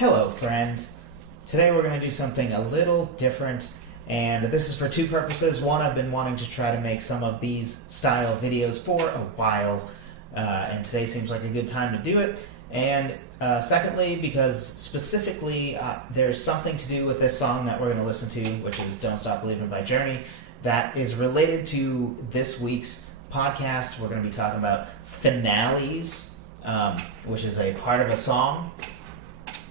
Hello friends. Today we're going to do something a little different, and this is for two purposes. One, I've been wanting to try to make some of these style videos for a while, and today seems like a good time to do it. And secondly, because specifically there's something to do with this song that we're going to listen to, which is Don't Stop Believin' by Journey, that is related to this week's podcast. We're going to be talking about finales, which is a part of a song.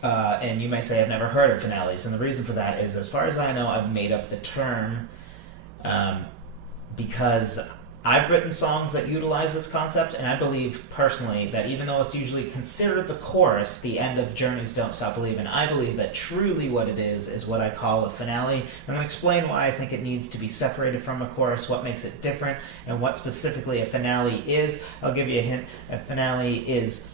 And you may say, I've never heard of finales. And the reason for that is, as far as I know, I've made up the term because I've written songs that utilize this concept, and I believe personally that even though it's usually considered the chorus, the end of Journey's Don't Stop Believin', I believe that truly what it is what I call a finale. I'm going to explain why I think it needs to be separated from a chorus, what makes it different, and what specifically a finale is. I'll give you a hint. A finale is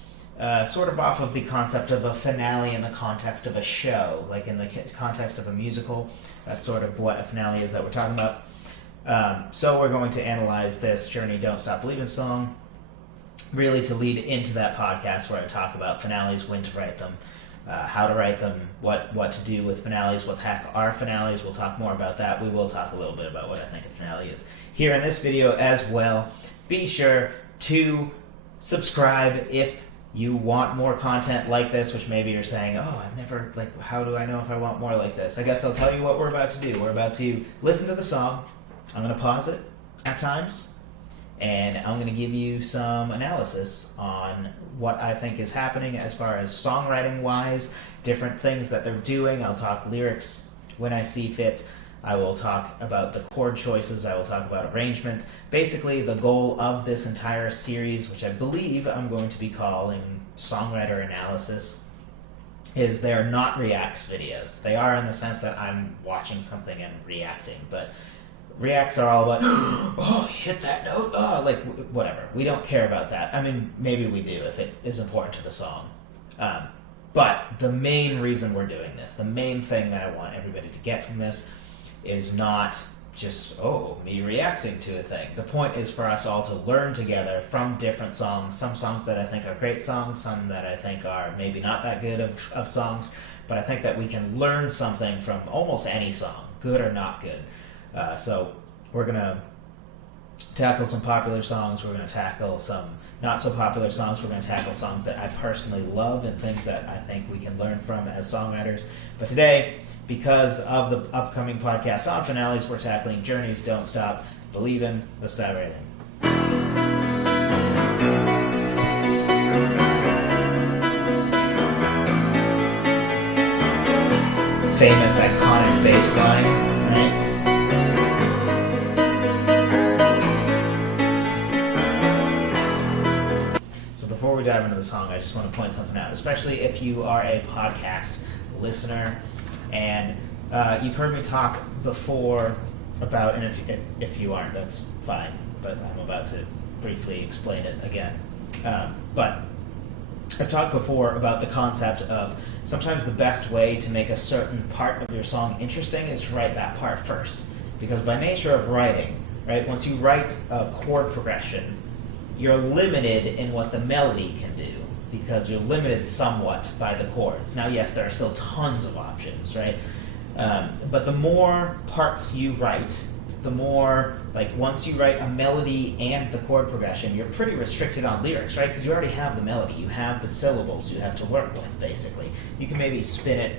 sort of off of the concept of a finale in the context of a show, like in the context of a musical. That's sort of what a finale is that we're talking about. So we're going to analyze this Journey Don't Stop Believin' song, really to lead into that podcast where I talk about finales, when to write them, how to write them, what to do with finales, what the heck are finales. We'll talk more about that. We will talk a little bit about what I think a finale is here in this video as well. Be sure to subscribe if you want more content like this, which maybe you're saying, oh, I've never, how do I know if I want more like this? I guess I'll tell you what we're about to do. We're about to listen to the song. I'm going to pause it at times, and I'm going to give you some analysis on what I think is happening as far as songwriting-wise, different things that they're doing. I'll talk lyrics when I see fit. I will talk about the chord choices. I will talk about arrangement. Basically, the goal of this entire series, which I believe I'm going to be calling Songwriter Analysis, is they're not reacts videos. They are in the sense that I'm watching something and reacting, but reacts are all about, oh, you hit that note, oh, whatever. We don't care about that. I mean, maybe we do if it is important to the song. But the main reason we're doing this, the main thing that I want everybody to get from this is not just, me reacting to a thing. The point is for us all to learn together from different songs, some songs that I think are great songs, some that I think are maybe not that good of songs, but I think that we can learn something from almost any song, good or not good. So we're going to tackle some popular songs, we're going to tackle some not so popular songs, we're going to tackle songs that I personally love and things that I think we can learn from as songwriters. But today, because of the upcoming podcast on finales, we're tackling Journey's Don't Stop Believin'. Let's start right in. Famous, iconic bass line, right? Before we dive into the song, I just want to point something out, especially if you are a podcast listener and you've heard me talk before about, and if you aren't, that's fine, but I'm about to briefly explain it again. But I've talked before about the concept of sometimes the best way to make a certain part of your song interesting is to write that part first. Because by nature of writing, right, once you write a chord progression, you're limited in what the melody can do because you're limited somewhat by the chords. Now, yes, there are still tons of options, right? But the more parts you write, the more, once you write a melody and the chord progression, you're pretty restricted on lyrics, right? Because you already have the melody, you have the syllables you have to work with, basically. You can maybe spin it,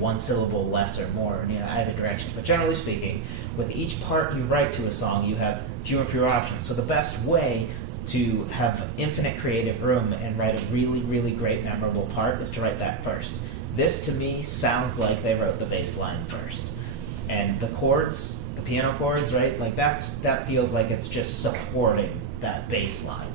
one syllable less or more in either direction. But generally speaking, with each part you write to a song, you have fewer and fewer options. So the best way to have infinite creative room and write a really, really great, memorable part is to write that first. This, to me, sounds like they wrote the bass line first. And the chords, the piano chords, right, that feels like it's just supporting that bass line.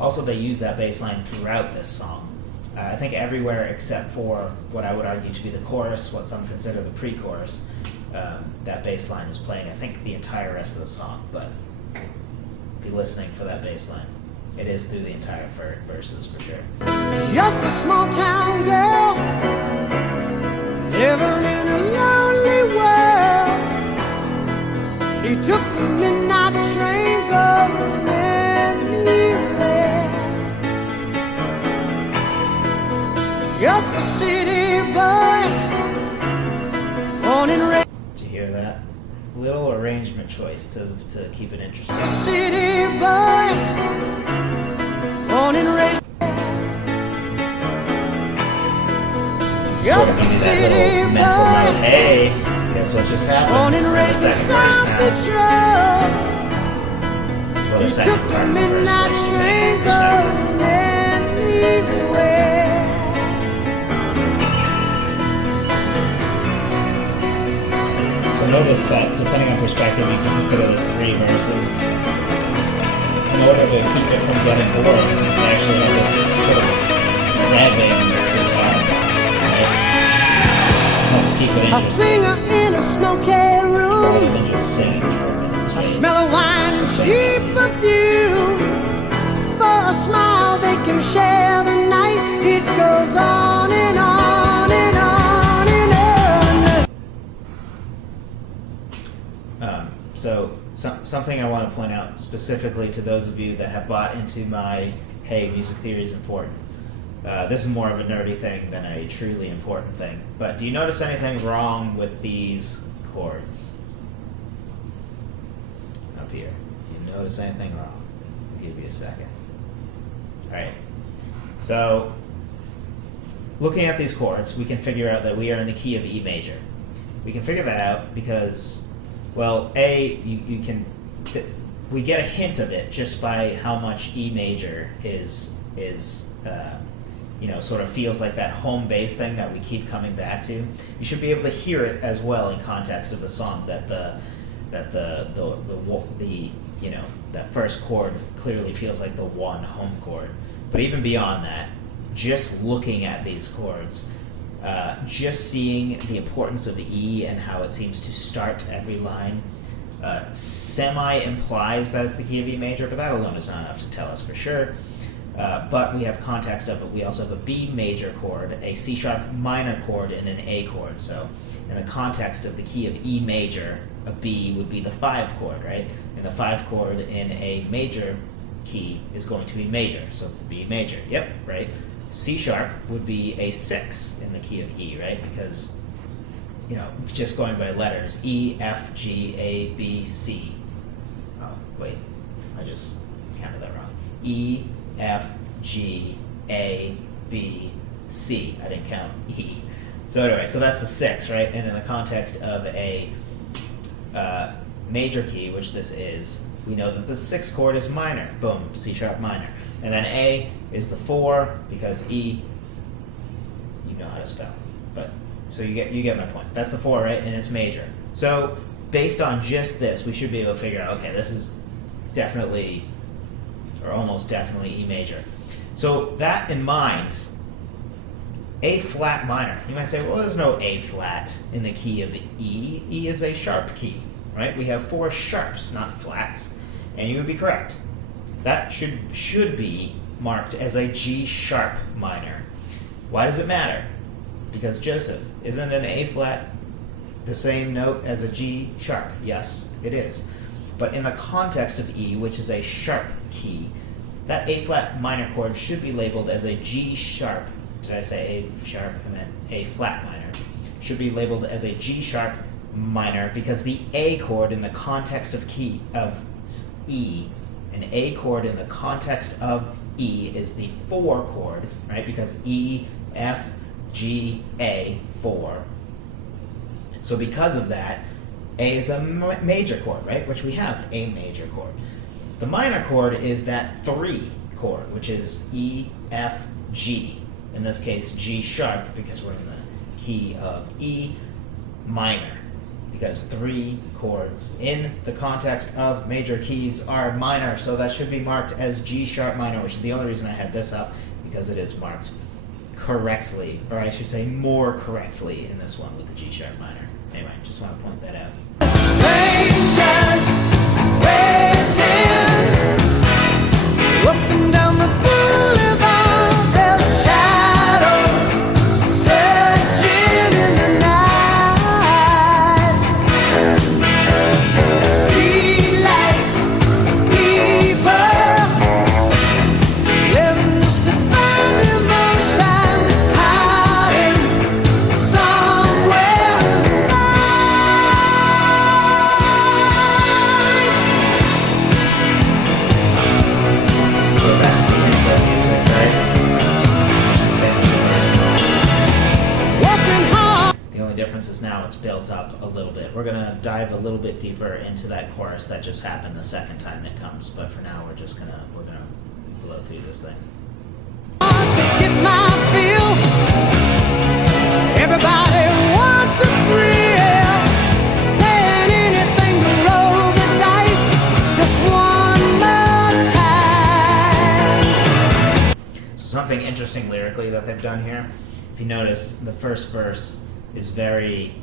Also, they use that bass line throughout this song. I think everywhere except for what I would argue to be the chorus, what some consider the pre-chorus, that bass line is playing, I think, the entire rest of the song, but be listening for that bass line. It is through the entire verses for sure. Just a small town girl living in a lonely world. She took the midnight train going anywhere. Just a city boy Did you hear that? Little arrangement choice to keep it interesting. City boy, born and raised. Sort of give me that little mental note. Hey, guess what just happened? Born and raised in South Detroit. Well, the second Took the part of the first midnight verse, train going anywhere. So notice that depending on perspective, you can consider this 3 verses. In order to keep it from getting boring, they actually have this sort of revving guitar part, right? Let's keep it A singer in a smoky rather room. than just singing for a minute I straight. smell of wine and cheap perfume. For a smile they can share the night. It goes on and on and on and on. Something I want to point out specifically to those of you that have bought into my, hey, music theory is important. This is more of a nerdy thing than a truly important thing. But do you notice anything wrong with these chords? Up here. Do you notice anything wrong? I'll give you a second. Alright. So, looking at these chords, we can figure out that we are in the key of E major. We can figure that out because, well, we get a hint of it just by how much E major is sort of feels like that home base thing that we keep coming back to. You should be able to hear it as well in context of the song that that first chord clearly feels like the 1 home chord. But even beyond that, just looking at these chords, just seeing the importance of the E and how it seems to start every line semi-implies that it's the key of E major, but that alone is not enough to tell us for sure. But we have context of it. We also have a B major chord, a C sharp minor chord, and an A chord. So in the context of the key of E major, a B would be the 5 chord, right? And the 5 chord in a major key is going to be major, so B major, yep, right? C sharp would be a 6 in the key of E, right? Because, just going by letters, E, F, G, A, B, C. Oh, wait, I just counted that wrong. E, F, G, A, B, C. I didn't count E. So anyway, so that's the 6, right? And in the context of a major key, which this is, we know that the 6th chord is minor. Boom, C sharp minor. And then A is the 4 because E, you know how to spell. But so you get my point. That's the 4, right? And it's major. So based on just this, we should be able to figure out, okay, this is definitely or almost definitely E major. So that in mind, A flat minor. You might say, well, there's no A flat in the key of E. E is a sharp key, right? We have 4 sharps, not flats, and you would be correct. That should be marked as a G sharp minor. Why does it matter? Because Joseph, isn't an A flat the same note as a G sharp? Yes, it is. But in the context of E, which is a sharp key, that A flat minor chord should be labeled as a G sharp. Did I say A sharp? I meant A flat minor. Should be labeled as a G sharp minor because the A chord in the context of key of E, an A chord in the context of E is the 4 chord, right? Because E, F, G, A, 4. So because of that, A is a major chord, right? Which we have, A major chord. The minor chord is that 3 chord, which is E, F, G. In this case, G sharp, because we're in the key of E minor. Because 3 chords in the context of major keys are minor, so that should be marked as G sharp minor, which is the only reason I had this up, because it is marked correctly, or I should say more correctly in this one with the G sharp minor. Anyway, just want to point that out. Strangers waiting up and down the boulevard, their shadows searching in the night. Streetlights, people living just to find emotion, hiding somewhere in the night. only difference is now it's built up a little bit. We're gonna dive a little bit deeper into that chorus that just happened the second time it comes, but for now we're gonna blow through this thing. To get my fill, everybody wants a thrill, paying anything to roll the dice just one more time. Something interesting lyrically that they've done here. If you notice, the first verse is very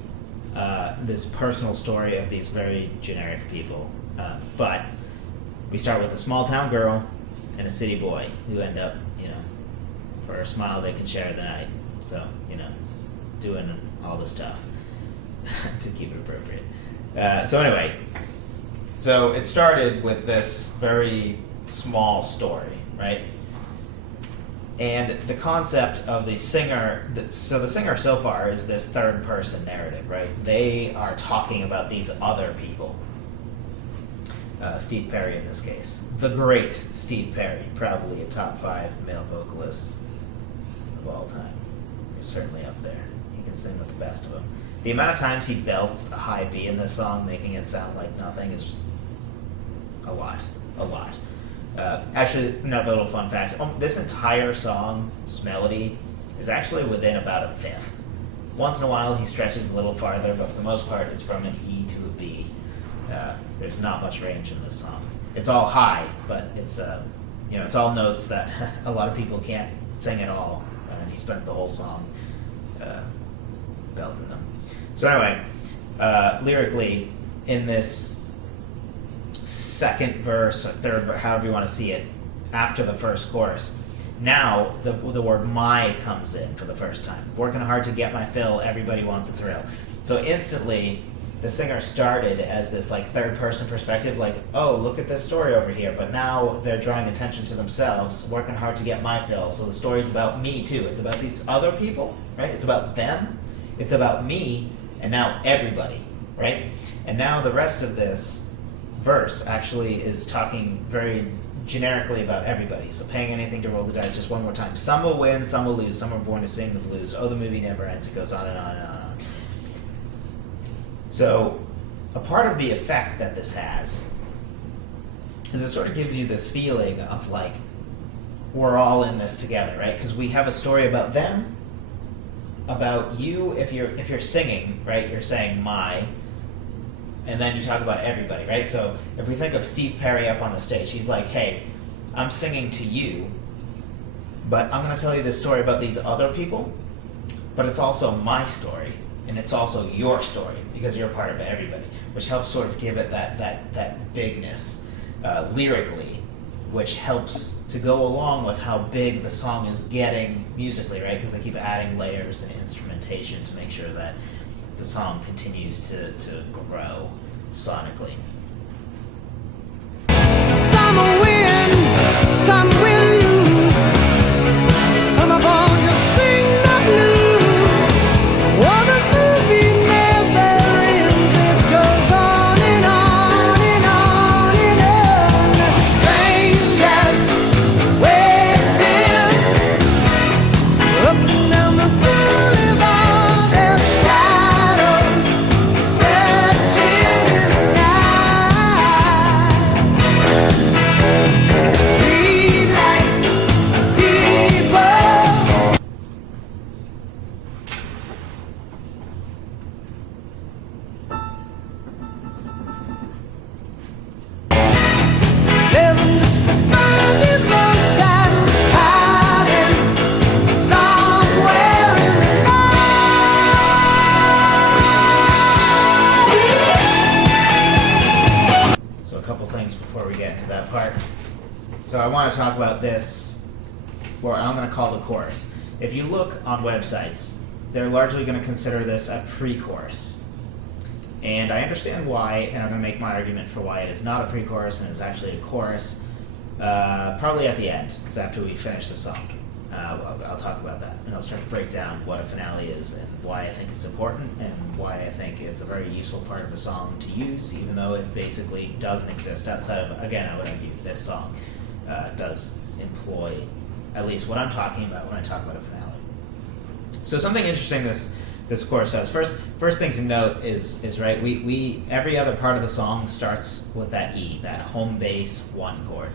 this personal story of these very generic people, but we start with a small town girl and a city boy who end up, for a smile they can share the night. So, doing all the stuff to keep it appropriate. So anyway, so it started with this very small story, right? And the concept of the singer, so the singer so far is this third person narrative, right? They are talking about these other people. Steve Perry in this case. The great Steve Perry, probably a top 5 male vocalist of all time. He's certainly up there. He can sing with the best of them. The amount of times he belts a high B in this song, making it sound like nothing, is just a lot. Actually, another little fun fact. This entire song's melody is actually within about a fifth. Once in a while he stretches a little farther, but for the most part it's from an E to a B. There's not much range in this song. It's all high, but it's it's all notes that a lot of people can't sing at all, and he spends the whole song belting them. So anyway, lyrically, in this second verse or third verse, however you want to see it, after the first chorus, now the word "my" comes in for the first time. Working hard to get my fill, everybody wants a thrill. So instantly, the singer started as this like third person perspective, like, oh, look at this story over here, but now they're drawing attention to themselves, working hard to get my fill. So the story's about me too. It's about these other people, right? It's about them, it's about me, and now everybody, right? And now the rest of this verse actually is talking very generically about everybody. So paying anything to roll the dice just one more time. Some will win, some will lose, some are born to sing the blues. Oh, the movie never ends. It goes on and on and on and on. So a part of the effect that this has is it sort of gives you this feeling of like we're all in this together, right? Because we have a story about them, about you. If you're singing, right, you're saying my, and then you talk about everybody, right? So if we think of Steve Perry up on the stage, he's like, hey, I'm singing to you, but I'm going to tell you this story about these other people, but it's also my story, and it's also your story, because you're part of everybody, which helps sort of give it that bigness lyrically, which helps to go along with how big the song is getting musically, right? Because they keep adding layers and instrumentation to make sure that the song continues to grow sonically. Some will win, some will lose. Some of all just sing the blues. Oh, the movie never ends. It goes on and on and on and on. Strangers waiting up and down the boulevard. Their shadows searching in the night. Street lights, people. Living just to find emotion, hiding somewhere in the night. So a couple things before we get into that part. So I want to talk about this, or I'm going to call the chorus. If you look on websites, they're largely going to consider this a pre-chorus. And I understand why, and I'm going to make my argument for why it is not a pre-chorus and is actually a chorus, probably at the end, because after we finish the song. I'll talk about that, and I'll start to break down what a finale is and why I think it's important and why I think it's a very useful part of a song to use, even though it basically doesn't exist outside of, again, I would argue this song does employ at least what I'm talking about when I talk about a finale. So something interesting this this chorus does. First thing to note is right. We every other part of the song starts with that E, that home bass 1 chord.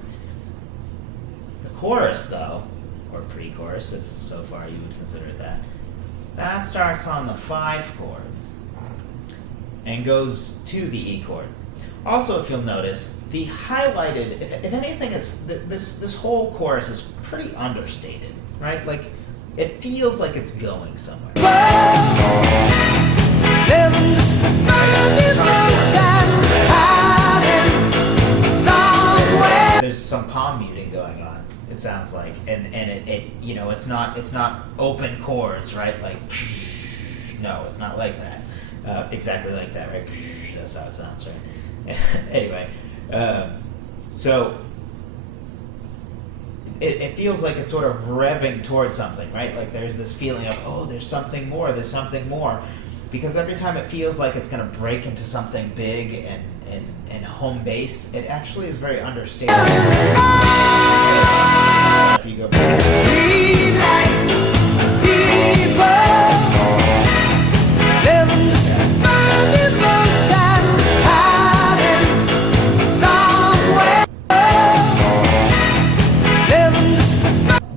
The chorus, though, or pre-chorus, if so far you would consider it that starts on the 5 chord and goes to the E chord. Also, if you'll notice, the highlighted, if anything, is this whole chorus is pretty understated, right? Like, it feels like it's going somewhere. There's some palm muting going on, it sounds like, and it you know, it's not open chords, right? Like, no, it's not like that. Exactly like that, right? That's how it sounds, right? Anyway, so it feels like it's sort of revving towards something, right? Like there's this feeling of, oh, there's something more, because every time it feels like it's going to break into something big and home base, it actually is very understated. If you go back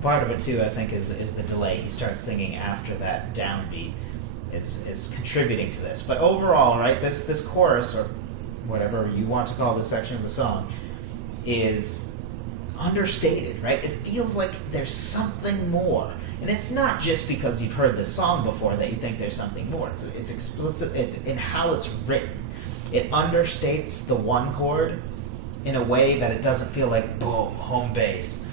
part of it too, I think, is the delay. He starts singing after that downbeat is contributing to this. But overall, right, this chorus, or whatever you want to call this section of the song, is understated, right? It feels like there's something more. And it's not just because you've heard this song before that you think there's something more. It's explicit, it's in how it's written. It understates the 1 chord in a way that it doesn't feel like, boom, home bass.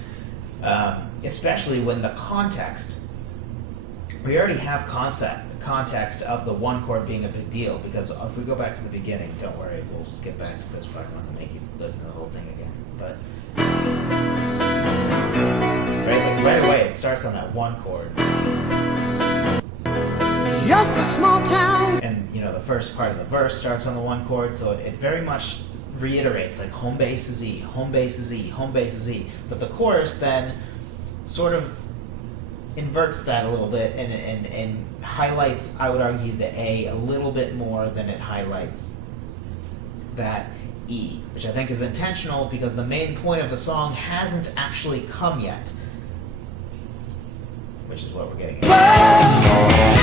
Especially when the context, we already have context of the 1 chord being a big deal, because if we go back to the beginning, don't worry, we'll skip back to this part. I'm not going to make you listen to the whole thing again. But right away, it starts on that 1 chord. Just a small town. And, you know, the first part of the verse starts on the 1 chord, so it very much reiterates, like, home bass is E, home bass is E, home bass is E. But the chorus then sort of inverts that a little bit and highlights, I would argue, the A a little bit more than it highlights that E, which I think is intentional because the main point of the song hasn't actually come yet, which is what we're getting at.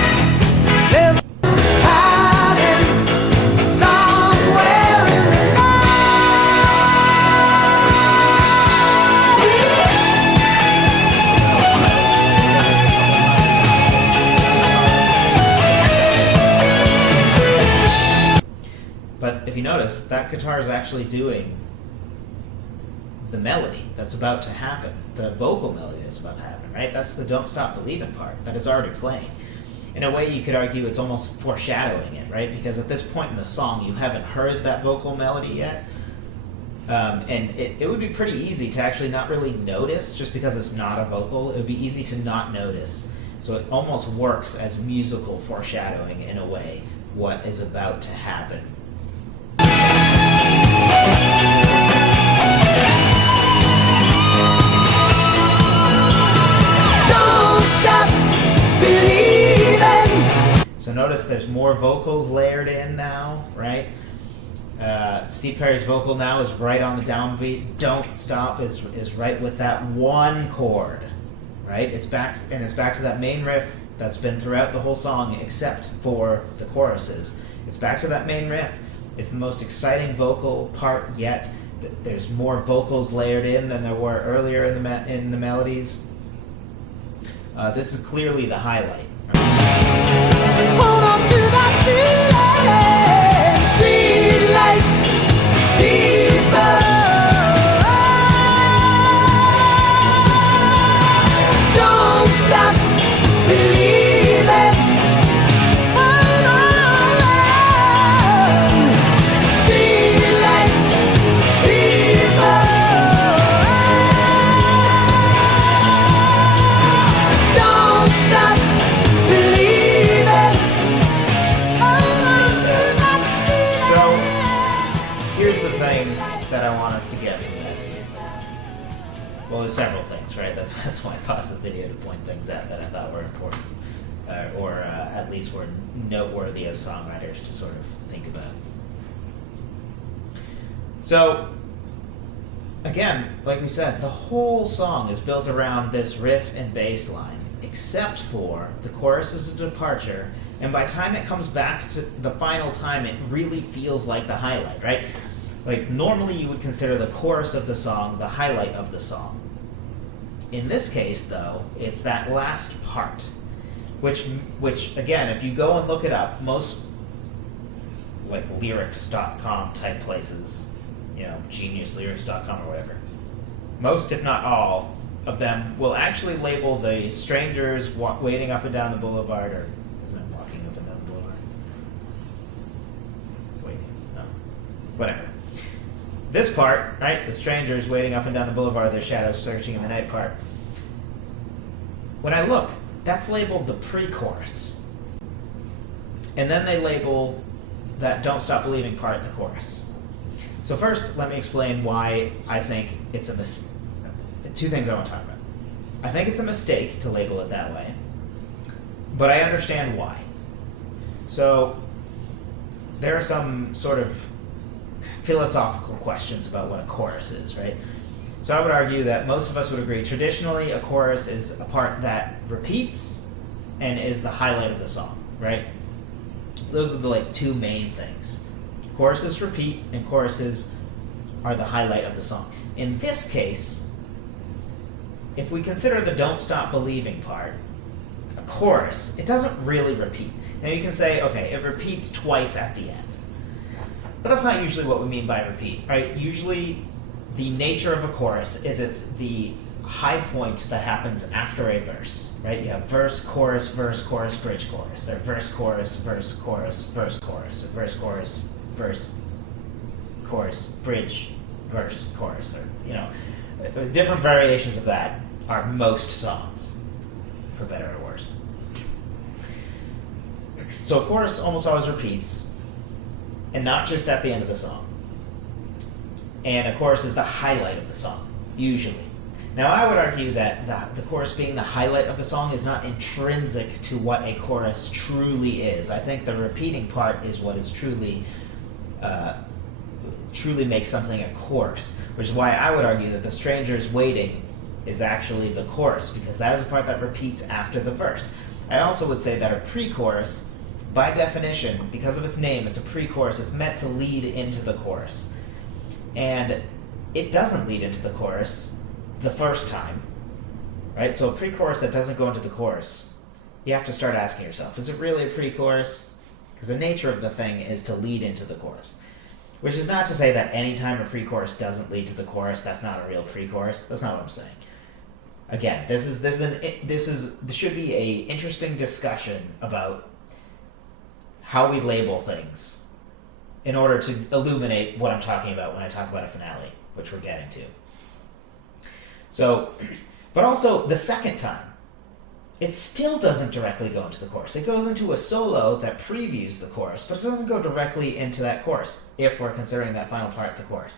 But if you notice, that guitar is actually doing the melody that's about to happen, the vocal melody that's about to happen, right? That's the Don't Stop Believin' part that is already playing. In a way, you could argue it's almost foreshadowing it, right? Because at this point in the song, you haven't heard that vocal melody yet. And it would be pretty easy to actually not really notice, just because it's not a vocal. It would be easy to not notice. So it almost works as musical foreshadowing, in a way, what is about to happen. Don't stop believing. So notice there's more vocals layered in now, right? Steve Perry's vocal now is right on the downbeat. Don't Stop is right with that 1 chord, right? It's back to that main riff that's been throughout the whole song, except for the choruses. It's back to that main riff. It's the most exciting vocal part yet. There's more vocals layered in than there were earlier in the melodies. This is clearly the highlight. Hold on to that feeling. Street light people. Don't stop believing. Hold on. Street light people. Don't stop believing. Hold on to that feeling. So here's the thing that I want us to get from this. Well, there's several things, right? That's why I paused the video to point things out that I thought were important. or at least were noteworthy as songwriters to sort of think about. So, again, like we said, the whole song is built around this riff and bass line, except for the chorus is a departure, and by the time it comes back to the final time, it really feels like the highlight, right? Like, normally you would consider the chorus of the song the highlight of the song. In this case, though, it's that last part, which again, if you go and look it up, most, like, lyrics.com type places, geniuslyrics.com or whatever, most, if not all, of them will actually label the strangers waiting up and down the boulevard, or isn't it walking up and down the boulevard? Waiting, no, whatever. This part, right, the strangers waiting up and down the boulevard, their shadows searching in the night part. When I look, that's labeled the pre-chorus. And then they label that Don't Stop Believing part the chorus. So first, let me explain why I think it's a mistake. Two things I want to talk about. I think it's a mistake to label it that way, but I understand why. So there are some sort of philosophical questions about what a chorus is, right? So I would argue that most of us would agree traditionally a chorus is a part that repeats and is the highlight of the song, right? Those are the two main things. Choruses repeat and choruses are the highlight of the song. In this case, if we consider the Don't Stop Believing part a chorus, it doesn't really repeat. Now you can say, okay, it repeats twice at the end. But that's not usually what we mean by repeat, right? Usually the nature of a chorus is it's the high point that happens after a verse, right? You have verse, chorus, bridge, chorus, or verse, chorus, verse, chorus, or verse, chorus, bridge, verse, chorus, or, different variations of that are most songs, for better or worse. So a chorus almost always repeats, and not just at the end of the song. And a chorus is the highlight of the song, usually. Now, I would argue that the chorus being the highlight of the song is not intrinsic to what a chorus truly is. I think the repeating part is what is truly makes something a chorus, which is why I would argue that the Strangers Waiting is actually the chorus, because that is the part that repeats after the verse. I also would say that a pre-chorus, by definition, because of its name, it's a pre-chorus, it's meant to lead into the chorus. And it doesn't lead into the chorus the first time, right? So a pre-chorus that doesn't go into the chorus, you have to start asking yourself, is it really a pre-chorus? Because the nature of the thing is to lead into the chorus. Which is not to say that any time a pre-chorus doesn't lead to the chorus, that's not a real pre-chorus. That's not what I'm saying. Again, this should be a interesting discussion about how we label things in order to illuminate what I'm talking about when I talk about a finale, which we're getting to. So, but also the second time, it still doesn't directly go into the chorus. It goes into a solo that previews the chorus, but it doesn't go directly into that chorus, if we're considering that final part the chorus.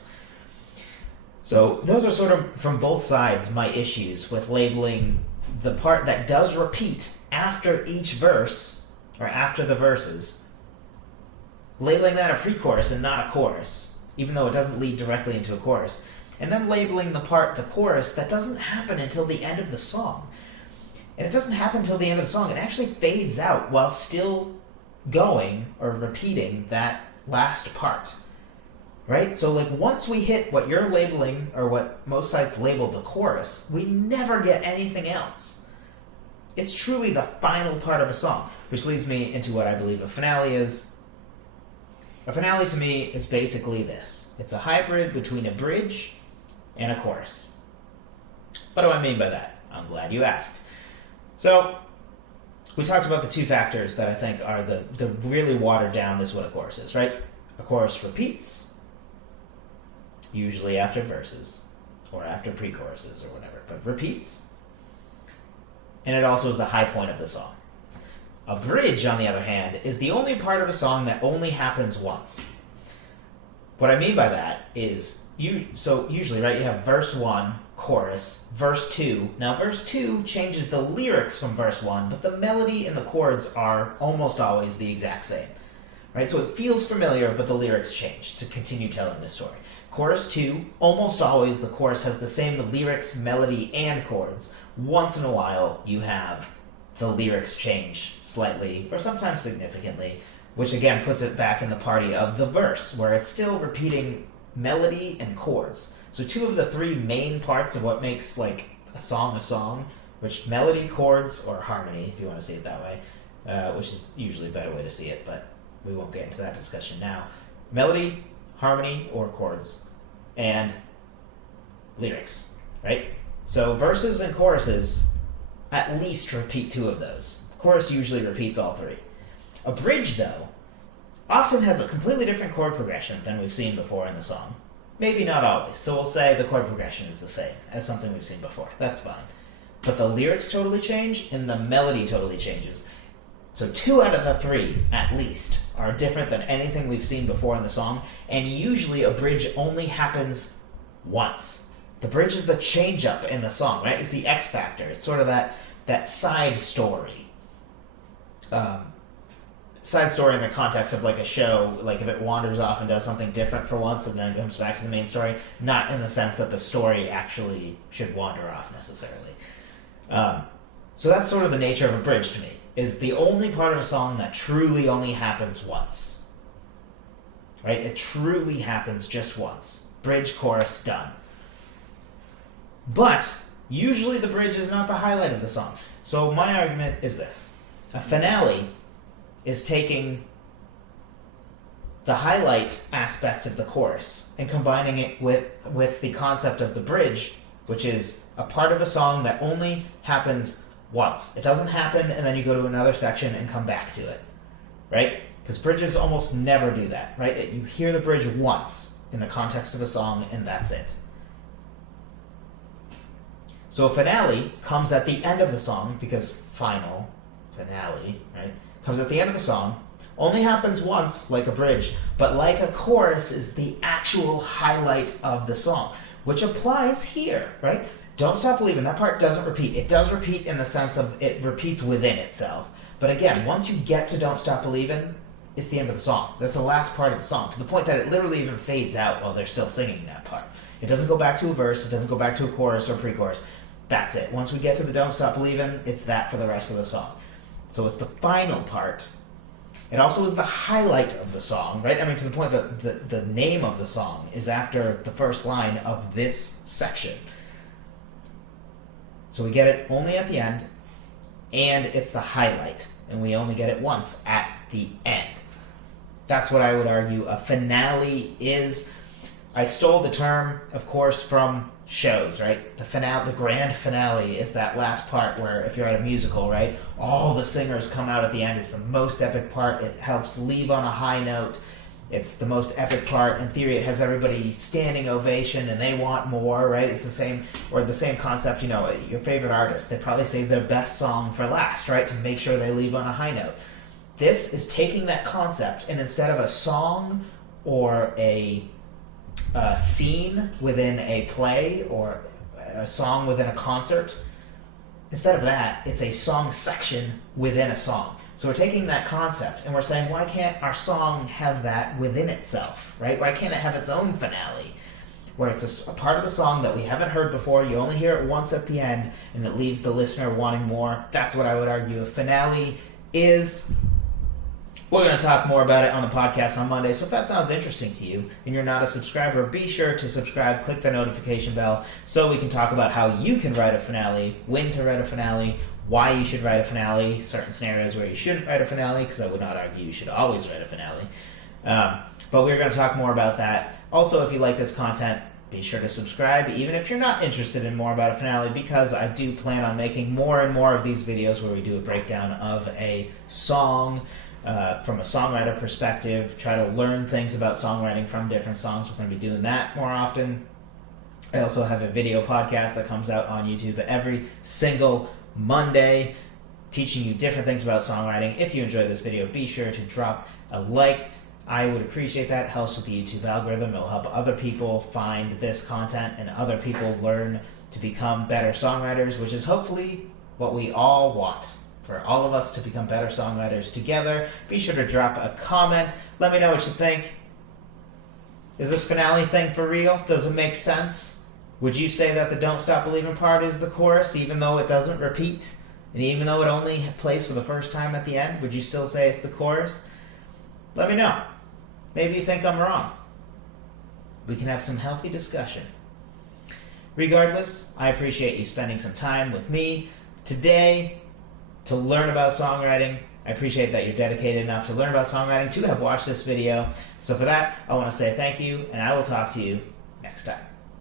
So those are sort of, from both sides, my issues with labeling the part that does repeat after each verse, or after the verses, labeling that a pre-chorus and not a chorus, even though it doesn't lead directly into a chorus, and then labeling the part the chorus that doesn't happen until the end of the song. And it doesn't happen until the end of the song. It actually fades out while still going or repeating that last part. Right? So once we hit what you're labeling, or what most sites label the chorus, we never get anything else. It's truly the final part of a song, which leads me into what I believe a finale is. A finale to me is basically this. It's a hybrid between a bridge and a chorus. What do I mean by that? I'm glad you asked. So, we talked about the two factors that I think are the really watered down this is what a chorus is, right? A chorus repeats, usually after verses, or after pre-choruses or whatever, but repeats, and it also is the high point of the song. A bridge, on the other hand, is the only part of a song that only happens once. What I mean by that is so usually, right, you have verse 1, chorus, verse 2. Now, verse 2 changes the lyrics from verse 1, but the melody and the chords are almost always the exact same. Right? So it feels familiar, but the lyrics change to continue telling the story. Chorus 2, almost always the chorus has the same lyrics, melody, and chords. Once in a while, you have the lyrics change slightly, or sometimes significantly, which again puts it back in the party of the verse, where it's still repeating melody and chords. So 2 of the 3 main parts of what makes like a song, which melody, chords, or harmony, if you want to see it that way, which is usually a better way to see it, but we won't get into that discussion now. Melody, harmony, or chords, and lyrics, right? So verses and choruses at least repeat 2 of those. Chorus usually repeats all 3. A bridge, though, often has a completely different chord progression than we've seen before in the song. Maybe not always, so we'll say the chord progression is the same as something we've seen before. That's fine. But the lyrics totally change, and the melody totally changes. So 2 out of the 3, at least, are different than anything we've seen before in the song, and usually a bridge only happens once. The bridge is the change-up in the song, right? It's the X factor. It's sort of that side story. Side story in the context of like a show, like if it wanders off and does something different for once and then comes back to the main story, not in the sense that the story actually should wander off necessarily. So that's sort of the nature of a bridge to me, is the only part of a song that truly only happens once. Right? It truly happens just once. Bridge, chorus, done. But usually the bridge is not the highlight of the song. So my argument is this. A finale is taking the highlight aspect of the chorus and combining it with the concept of the bridge, which is a part of a song that only happens once. It doesn't happen and then you go to another section and come back to it, right? Because bridges almost never do that, right? You hear the bridge once in the context of a song and that's it. So a finale comes at the end of the song, because finale, right? Comes at the end of the song, only happens once, like a bridge, but like a chorus is the actual highlight of the song, which applies here, right? Don't Stop Believin', that part doesn't repeat. It does repeat in the sense of it repeats within itself. But again, once you get to Don't Stop Believin', it's the end of the song. That's the last part of the song, to the point that it literally even fades out while they're still singing that part. It doesn't go back to a verse, it doesn't go back to a chorus or pre-chorus. That's it. Once we get to the Don't Stop Believin', it's that for the rest of the song. So it's the final part. It also is the highlight of the song, right? I mean, to the point that the name of the song is after the first line of this section. So we get it only at the end, and it's the highlight, and we only get it once at the end. That's what I would argue a finale is. I stole the term, of course, from shows, right? The finale, the grand finale is that last part where if you're at a musical, right, all the singers come out at the end. It's the most epic part. It helps leave on a high note. It's the most epic part. In theory, it has everybody standing ovation and they want more, right? It's the same concept, you know, your favorite artist, they probably save their best song for last, right? To make sure they leave on a high note. This is taking that concept and instead of a song or a scene within a play or a song within a concert, instead of that, it's a song section within a song. So we're taking that concept and we're saying, why can't our song have that within itself, right? Why can't it have its own finale, where it's a part of the song that we haven't heard before, you only hear it once at the end, and it leaves the listener wanting more? That's what I would argue a finale is. We're going to talk more about it on the podcast on Monday, so if that sounds interesting to you and you're not a subscriber, be sure to subscribe, click the notification bell so we can talk about how you can write a finale, when to write a finale, why you should write a finale, certain scenarios where you shouldn't write a finale, because I would not argue you should always write a finale. But we're going to talk more about that. Also, if you like this content, be sure to subscribe, even if you're not interested in more about a finale, because I do plan on making more and more of these videos where we do a breakdown of a song, from a songwriter perspective, try to learn things about songwriting from different songs. We're going to be doing that more often. I also have a video podcast that comes out on YouTube every single Monday, teaching you different things about songwriting. If you enjoyed this video, be sure to drop a like, I would appreciate that. It helps with the YouTube algorithm. It'll help other people find this content and other people learn to become better songwriters, which is hopefully what we all want. For all of us to become better songwriters together. Be sure to drop a comment. Let me know what you think. Is this finale thing for real? Does it make sense? Would you say that the Don't Stop Believin' part is the chorus, even though it doesn't repeat? And even though it only plays for the first time at the end, would you still say it's the chorus? Let me know. Maybe you think I'm wrong. We can have some healthy discussion. Regardless, I appreciate you spending some time with me today to learn about songwriting. I appreciate that you're dedicated enough to learn about songwriting, to have watched this video. So for that, I want to say thank you, and I will talk to you next time.